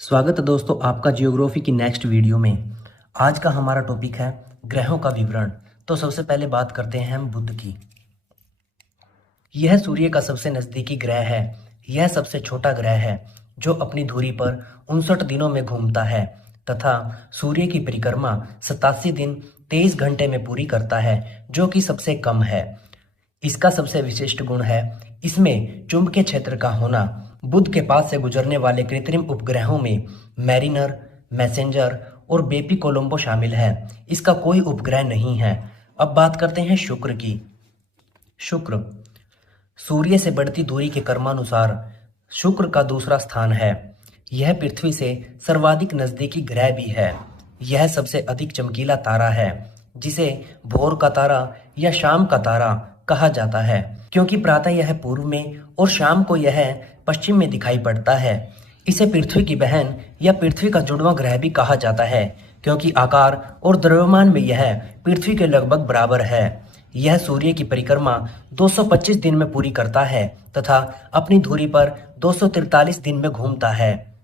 स्वागत है दोस्तों आपका जियोग्राफी की नेक्स्ट वीडियो में। आज का हमारा टॉपिक है ग्रहों का विवरण। तो सबसे पहले बात करते हैं हम बुध की। यह सूर्य का सबसे नज़दीकी ग्रह है। यह सबसे छोटा ग्रह है जो अपनी धुरी पर 59 दिनों में घूमता है तथा सूर्य की परिक्रमा 87 दिन 23 घंटे में पूरी करता है, जो कि सबसे कम है। इसका सबसे विशिष्ट गुण है इसमें चुंबकीय क्षेत्र का होना। बुध के पास से गुजरने वाले कृत्रिम उपग्रहों में मैरिनर, मैसेंजर और बेपी कोलंबो शामिल है। इसका कोई उपग्रह नहीं है। अब बात करते हैं शुक्र की। शुक्र सूर्य से बढ़ती दूरी के क्रमानुसार शुक्र का दूसरा स्थान है। यह पृथ्वी से सर्वाधिक नजदीकी ग्रह भी है। यह सबसे अधिक चमकीला तारा है, जिसे भोर का तारा या शाम का तारा कहा जाता है, क्योंकि प्रातः यह पूर्व में और शाम को यह पश्चिम में दिखाई पड़ता है। इसे पृथ्वी की बहन या पृथ्वी का जुड़वां ग्रह भी कहा जाता है, क्योंकि आकार और द्रव्यमान में यह पृथ्वी के लगभग बराबर है। यह सूर्य की परिक्रमा 225 दिन में पूरी करता है तथा अपनी धुरी पर 243 दिन में घूमता है।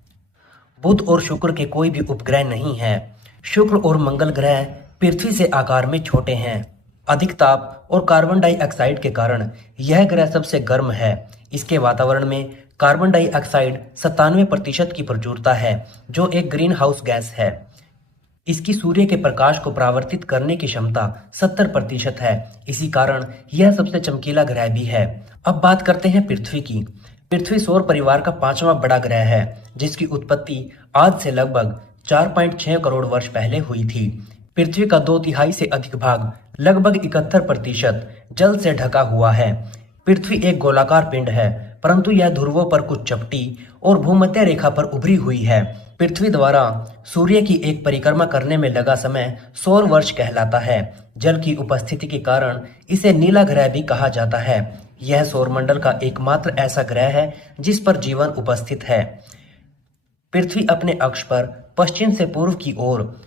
बुध और शुक्र के कोई भी उपग्रह नहीं है। शुक्र और मंगल ग्रह पृथ्वी से आकार में छोटे हैं। अधिक ताप और कार्बन डाइऑक्साइड के कारण यह ग्रह सबसे गर्म है। इसके वातावरण में कार्बन डाइऑक्साइड 97% की प्रचुरता है, जो एक ग्रीन हाउस गैस है। इसकी सूर्य के प्रकाश को परावर्तित करने की क्षमता 70% है। इसी कारण यह सबसे चमकीला ग्रह भी है। अब बात करते हैं पृथ्वी की। पृथ्वी सौर परिवार का 5वां बड़ा ग्रह है, जिसकी उत्पत्ति आज से लगभग 4.6 करोड़ वर्ष पहले हुई थी। पृथ्वी का 2/3 से अधिक भाग, लगभग 71%, जल से ढका हुआ है। पृथ्वी एक गोलाकार पिंड है, परंतु यह ध्रुवों पर कुछ चपटी और भूमध्य रेखा पर उभरी हुई है। पृथ्वी द्वारा सूर्य की एक परिक्रमा करने में लगा समय सौर वर्ष कहलाता है। जल की उपस्थिति के कारण इसे नीला ग्रह भी कहा जाता है। यह सौरमंडल का एकमात्र ऐसा ग्रह है जिस पर जीवन उपस्थित है। पृथ्वी अपने अक्ष पर पश्चिम से पूर्व की ओर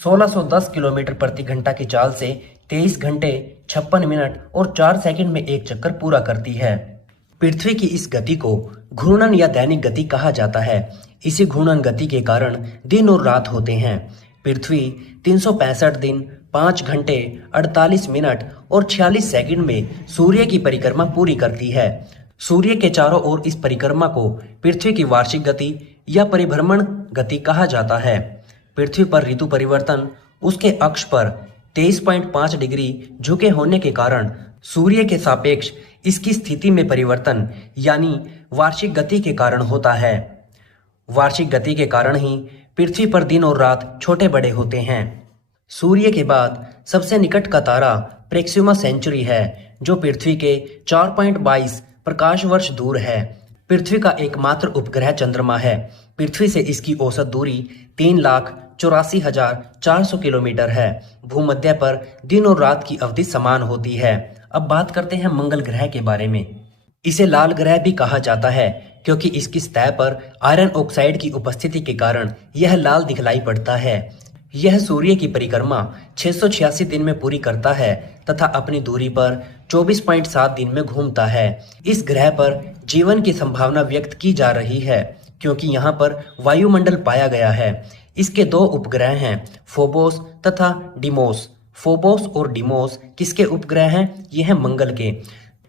1610 किलोमीटर प्रति घंटा की चाल से 23 घंटे 56 मिनट और 4 सेकंड में एक चक्कर पूरा करती है। पृथ्वी की इस गति को घूर्णन या दैनिक गति कहा जाता है। इसी घूर्णन गति के कारण दिन और रात होते हैं। पृथ्वी 365 दिन 5 घंटे 48 मिनट और 46 सेकंड में सूर्य की परिक्रमा पूरी करती है। सूर्य के चारों ओर इस परिक्रमा को पृथ्वी की वार्षिक गति या परिभ्रमण गति कहा जाता है। पृथ्वी पर ऋतु परिवर्तन उसके अक्ष पर 23.5 डिग्री झुके होने के कारण सूर्य के सापेक्ष इसकी स्थिति में परिवर्तन यानी वार्षिक गति के कारण होता है। वार्षिक गति के कारण ही पृथ्वी पर दिन और रात छोटे बड़े होते हैं। सूर्य के बाद सबसे निकट का तारा प्रोक्सिमा सेंचुरी है, जो पृथ्वी के 4.22 प्रकाश वर्ष दूर है। पृथ्वी का एकमात्र उपग्रह चंद्रमा है। पृथ्वी से इसकी औसत दूरी 3,84,400 किलोमीटर है। भूमध्य पर दिन और रात की अवधि समान होती है। अब बात करते हैं मंगल ग्रह के बारे में। इसे लाल ग्रह भी कहा जाता है, क्योंकि इसकी सतह पर आयरन ऑक्साइड की उपस्थिति के कारण यह लाल दिखलाई पड़ता है। यह सूर्य की परिक्रमा 686 दिन में पूरी करता है तथा अपनी दूरी पर 24.7 दिन में घूमता है। इस ग्रह पर जीवन की संभावना व्यक्त की जा रही है, क्योंकि यहाँ पर वायुमंडल पाया गया है। इसके 2 उपग्रह हैं, फोबोस तथा डिमोस। फोबोस और डिमोस किसके उपग्रह हैं? ये हैं मंगल के।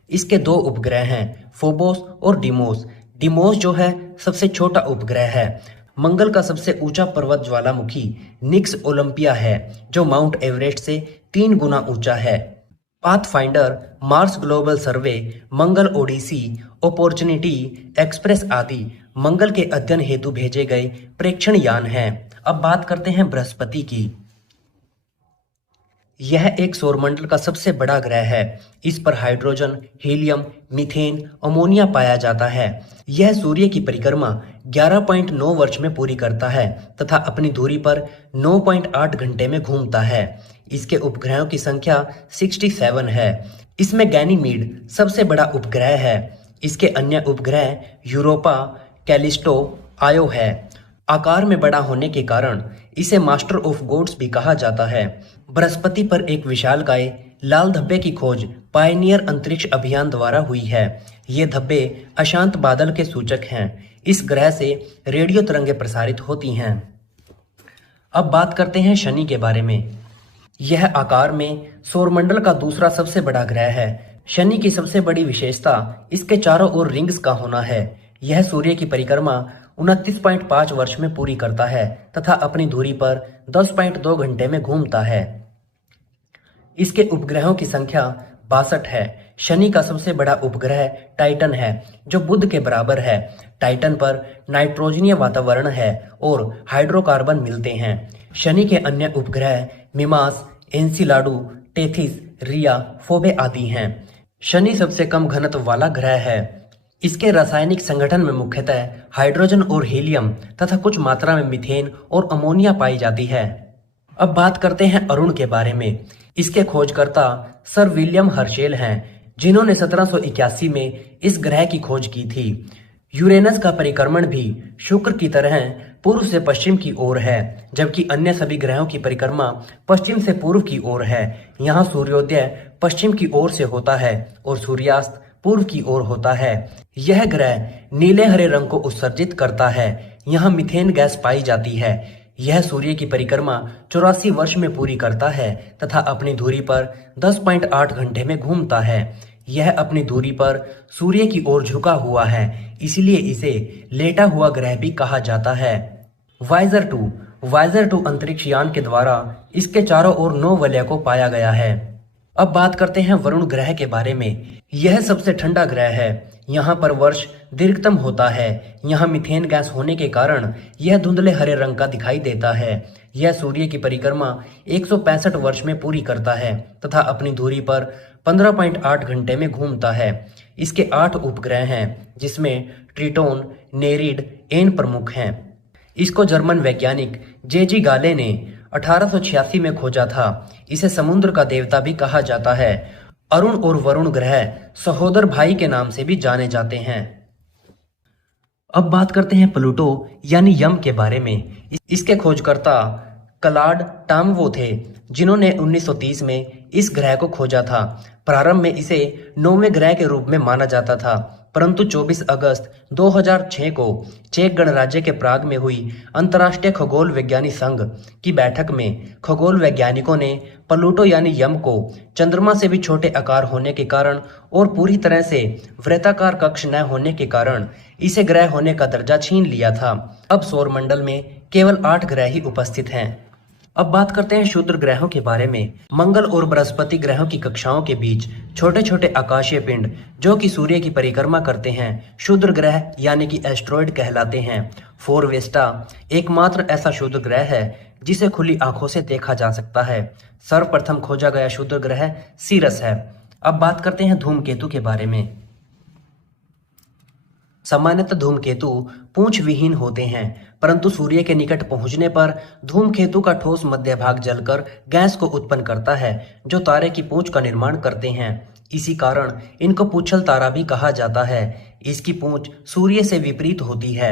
इसके 2 उपग्रह हैं, फोबोस और डिमोस। डिमोस जो है सबसे छोटा उपग्रह है। मंगल का सबसे ऊंचा पर्वत ज्वालामुखी निक्स ओलंपिया है, जो माउंट एवरेस्ट से 3 गुना ऊंचा है। पाथफाइंडर, मार्स ग्लोबल सर्वे, मंगल ओडिसी, अपॉर्चुनिटी एक्सप्रेस आदि मंगल के अध्ययन हेतु भेजे गए प्रेक्षण यान हैं। अब बात करते हैं बृहस्पति की। यह एक सौरमंडल का सबसे बड़ा ग्रह है। इस पर हाइड्रोजन, हीलियम, मीथेन, अमोनिया पाया जाता है। यह सूर्य की परिक्रमा 11.9 वर्ष में पूरी करता है तथा अपनी दूरी पर 9.8 घंटे में घूमता है। इसके उपग्रहों की संख्या 67 है। इसमें गैनीमीड सबसे बड़ा उपग्रह है। इसके अन्य उपग्रह यूरोपा, कैलिस्टो, आयो है। आकार में बड़ा होने के कारण इसे मास्टर ऑफ गॉड्स भी कहा जाता है। बृहस्पति पर एक विशालकाय लाल धब्बे की खोज पायनियर अंतरिक्ष अभियान द्वारा हुई है। ये धब्बे अशांत बादल के सूचक हैं। इस ग्रह से रेडियो तरंगें प्रसारित होती हैं। अब बात करते हैं शनि के बारे में। यह आकार में सौरमंडल का दूसरा सबसे बड़ा ग्रह है। शनि की सबसे बड़ी विशेषता इसके चारों ओर रिंग्स का होना है। यह सूर्य की परिक्रमा 29.5 वर्ष में पूरी करता है तथा अपनी दूरी पर 10.2 घंटे में घूमता है। इसके उपग्रहों की संख्या 62 है। शनि का सबसे बड़ा उपग्रह टाइटन है, जो बुध के बराबर है। टाइटन पर नाइट्रोजनीय वातावरण है और हाइड्रोकार्बन मिलते हैं। शनि के अन्य उपग्रह मिमास, एनसिलाडू, टेथिस, रिया, फोबे आदि हैं। शनि सबसे कम घनत्व वाला ग्रह है। इसके रासायनिक संगठन में मुख्यतः हाइड्रोजन और हीलियम तथा कुछ मात्रा में मीथेन और अमोनिया पाई जाती है। अब बात करते हैं अरुण के बारे में। इसके खोजकर्ता सर विलियम हर्शेल हैं, जिन्होंने 1781 में इस ग्रह की खोज की थी। यूरेनस का परिक्रमण भी शुक्र की तरह पूर्व से पश्चिम की ओर है, जबकि अन्य सभी ग्रहों की परिक्रमा पश्चिम से पूर्व की ओर है। यहाँ सूर्योदय पश्चिम की ओर से होता है और सूर्यास्त पूर्व की ओर होता है। यह ग्रह नीले हरे रंग को उत्सर्जित करता है। यहाँ मीथेन गैस पाई जाती है। यह सूर्य की परिक्रमा 84 वर्ष में पूरी करता है तथा अपनी धुरी पर 10.8 घंटे में घूमता है। यह अपनी धुरी पर सूर्य की ओर झुका हुआ है, इसलिए इसे लेटा हुआ ग्रह भी कहा जाता है। वाइजर 2 अंतरिक्ष यान के द्वारा इसके चारों ओर 9 वलय को पाया गया है। अब बात करते हैं वरुण ग्रह के बारे में। यह सबसे ठंडा ग्रह है। यहाँ पर वर्ष दीर्घतम होता है। यहाँ मीथेन गैस होने के कारण यह धुंधले हरे रंग का दिखाई देता है। यह सूर्य की परिक्रमा 165 वर्ष में पूरी करता है तथा अपनी दूरी पर 15.8 घंटे में घूमता है। इसके 8 उपग्रह हैं, जिसमें ट्रिटोन, नेरिड, एन प्रमुख हैं। इसको जर्मन वैज्ञानिक जे.जी. गाले ने 1886 में खोजा था। इसे समुद्र का देवता भी कहा जाता है। अरुण और वरुण ग्रह सहोदर भाई के नाम से भी जाने जाते हैं। अब बात करते हैं प्लूटो यानी यम के बारे में। इसके खोजकर्ता क्लॉड टॉमवो थे, जिन्होंने 1930 में इस ग्रह को खोजा था। प्रारंभ में इसे 9वें ग्रह के रूप में माना जाता था, परंतु 24 अगस्त 2006 को चेक गणराज्य के प्राग में हुई अंतर्राष्ट्रीय खगोल विज्ञानी संघ की बैठक में खगोल वैज्ञानिकों ने प्लूटो यानी यम को चंद्रमा से भी छोटे आकार होने के कारण और पूरी तरह से वृत्ताकार कक्ष न होने के कारण इसे ग्रह होने का दर्जा छीन लिया था। अब सौरमंडल में केवल 8 ग्रह ही उपस्थित हैं। अब बात करते हैं क्षुद्र ग्रहों के बारे में। मंगल और बृहस्पति ग्रहों की कक्षाओं के बीच छोटे छोटे आकाशीय पिंड जो कि सूर्य की परिक्रमा करते हैं क्षुद्र ग्रह यानी कि एस्ट्रॉयड कहलाते हैं। फोरवेस्टा एकमात्र ऐसा क्षुद्र ग्रह है जिसे खुली आंखों से देखा जा सकता है। सर्वप्रथम खोजा गया क्षुद्र ग्रह सीरस है। अब बात करते हैं धूमकेतु के बारे में। सामान्यतः धूमकेतु पूंछ विहीन होते हैं, परंतु सूर्य के निकट पहुंचने पर धूमकेतु का ठोस मध्य भाग जलकर गैस को उत्पन्न करता है, जो तारे की पूंछ का निर्माण करते हैं। इसी कारण इनको पूंछल तारा भी कहा जाता है। इसकी पूंछ सूर्य से विपरीत होती है।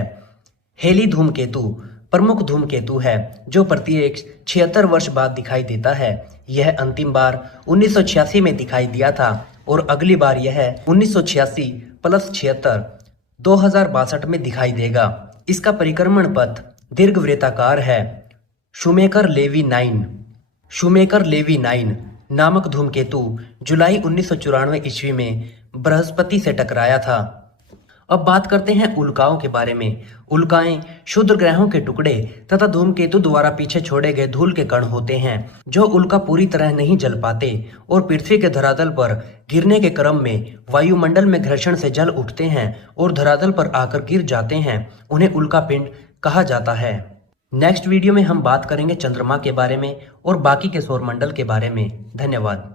हेली धूमकेतु प्रमुख धूमकेतु है, जो प्रत्येक 76 वर्ष बाद दिखाई देता है। यह अंतिम बार 1986 में दिखाई दिया था और अगली बार यह 1986 + 76 2062 में दिखाई देगा। इसका परिक्रमण पथ दीर्घवृत्ताकार है। शूमेकर लेवी 9 नामक धूमकेतु जुलाई 1994 ईस्वी में बृहस्पति से टकराया था। अब बात करते हैं उल्काओं के बारे में। उल्काएं क्षुद्र ग्रहों के टुकड़े तथा धूमकेतु द्वारा पीछे छोड़े गए धूल के कण होते हैं, जो उल्का पूरी तरह नहीं जल पाते और पृथ्वी के धरातल पर गिरने के क्रम में वायुमंडल में घर्षण से जल उठते हैं और धरातल पर आकर गिर जाते हैं। उन्हें उल्का पिंड कहा जाता है। नेक्स्ट वीडियो में हम बात करेंगे चंद्रमा के बारे में और बाकी के सौरमंडल के बारे में। धन्यवाद।